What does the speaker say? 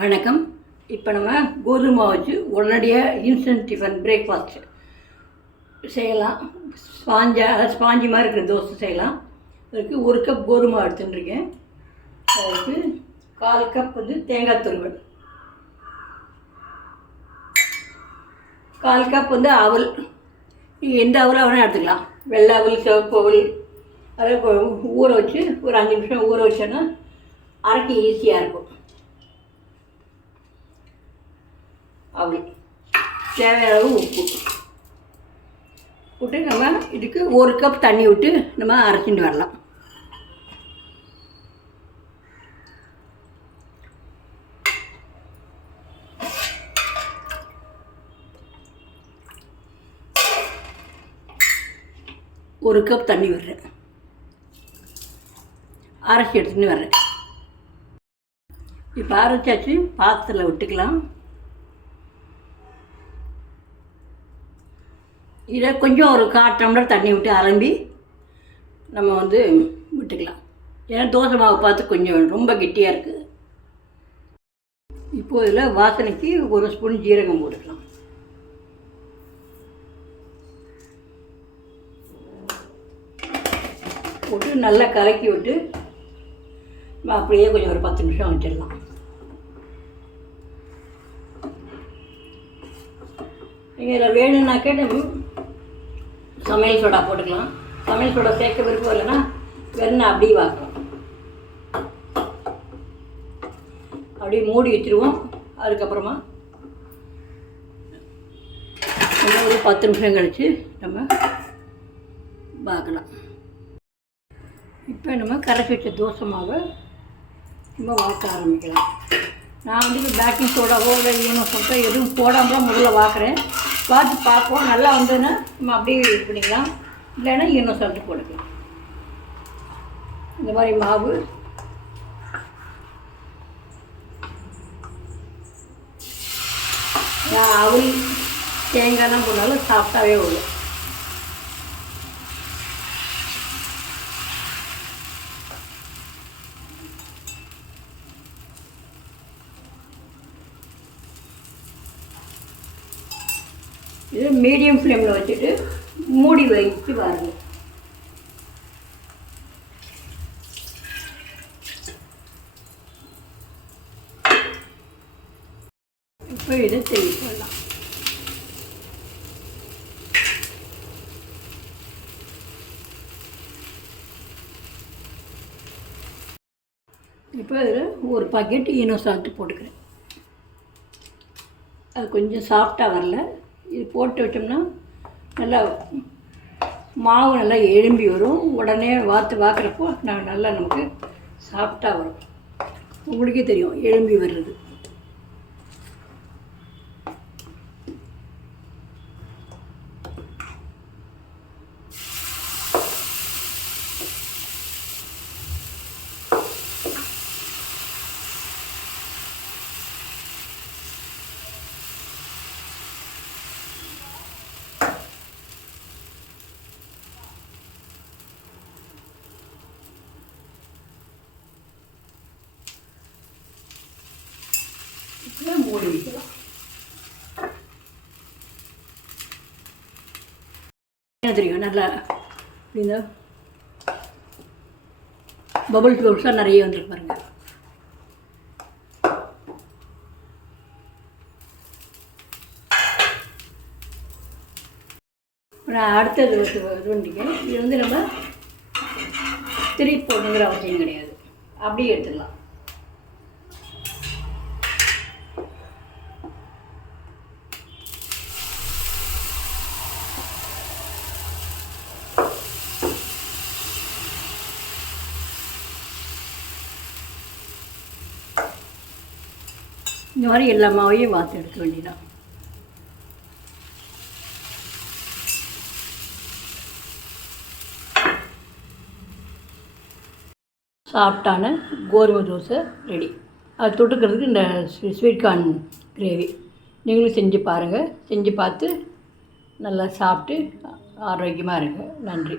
வணக்கம். இப்போ நம்ம கோதுமை மாவு வச்சு உடனடியாக இன்ஸ்டன்ட் டிஃபன் பிரேக்ஃபாஸ்ட் செய்யலாம். ஸ்பாஞ்சி மாதிரி இருக்கிற தோசை செய்யலாம். அதுக்கு 1 கப் கோதுமை மாவு எடுத்துட்டுருக்கேன். அதுக்கு 1/4 கப் தேங்காய் துருவல், 1/4 கப் அவல். நீங்கள் எந்த அவலாக வேணால் எடுத்துக்கலாம். வெள்ளை அவல், சிவப்பு அவல். அதை ஊற வச்சு ஒரு 5 நிமிஷம் ஊற வச்சோன்னா அரைக்க ஈஸியாக இருக்கும். அவள் தேவையான அளவு உப்பு விட்டு நம்ம இதுக்கு 1 கப் தண்ணி விட்டு நம்ம அரைச்சிட்டு வரலாம். ஒரு கப் தண்ணி விடுறேன், அரைச்சி எடுத்துன்னு வர்றேன். இப்போ அரைச்சாச்சு, பாத்திரத்தில் விட்டுக்கலாம். இதை கொஞ்சம் ஒரு 1/4 டம்ளர் தண்ணி விட்டு அலம்பி நம்ம விட்டுக்கலாம். ஏன்னா தோசை மாவு பார்த்து கொஞ்சம் ரொம்ப கெட்டியாக இருக்குது. இப்போது இதில் வாசனைக்கு 1 ஸ்பூன் ஜீரகம் போட்டுக்கலாம். போட்டு நல்லா கலக்கி விட்டு அப்படியே கொஞ்சம் ஒரு 10 நிமிஷம் வச்சிடலாம். நீங்கள் இதில் வேணும்னாக்கே சமையல் சோடா போட்டுக்கலாம். சமையல் சோடா சேர்க்க விருப்பம் இல்லைன்னா வெண்ணெய் அப்படியே வாக்கலாம். அப்படியே மூடி வச்சுருவோம். அதுக்கப்புறமா ஒரு 10 நிமிஷம் கழித்து நம்ம பார்க்கலாம். இப்போ நம்ம கரைச்சி வச்ச தோசை மாவை நம்ம வாக்க ஆரம்பிக்கலாம். நான் பேக்கிங் சோடாவோ இல்லை ஈனோ சொல்லிட்டு எதுவும் போடாமல் முதல்ல வாக்குறேன். பார்த்து பார்ப்போம். நல்லா வந்ததுன்னா நம்ம அப்படியே இது பண்ணிக்கலாம். இல்லைன்னா இன்னும் சொல்லிட்டு போட்டுக்கலாம். இந்த மாதிரி மாவு அவல் தேங்காய்லாம் போனாலும் சாஃப்டாகவே வரும். இது மீடியம் ஃப்ளேமில் வச்சுட்டு மூடி வச்சு பாருங்கள். இப்போ இதை திருப்பி போடலாம். இப்போ இதில் ஒரு பாக்கெட் ஈனோ சால்ட்டு போட்டுக்கிறேன். அது கொஞ்சம் சாஃப்டாக வரல. இது போட்டு வச்சோம்னா நல்லா மாவு நல்லா எழும்பி வரும். உடனே வாக்குறப்போ நல்லா நமக்கு சாஃப்டாக வரும். உங்களுக்கே தெரியும் எழும்பி வர்றது. மூடி வைக்கலாம். என்ன தெரியும், நல்லா இந்த பபுள் ஃப்ளோர்ஸாக நிறைய வந்துருக்கு பாருங்க. நான் அடுத்தது வந்துட்டேன். இது நம்ம திருப்பி போடணுங்கிற அவசியம் கிடையாது. அப்படியே எடுத்துடலாம். இந்த மாதிரி எல்லா மாவையும் வாத்து எடுக்க வேண்டியதான். சாஃப்டான கோதுமை தோசை ரெடி. அது தொட்டுக்கிறதுக்கு இந்த ஸ்வீட் கார்ன் கிரேவி நீங்களும் செஞ்சு பாருங்கள். செஞ்சு பார்த்து நல்லா சாப்பிட்டு ஆரோக்கியமாக இருங்க. நன்றி.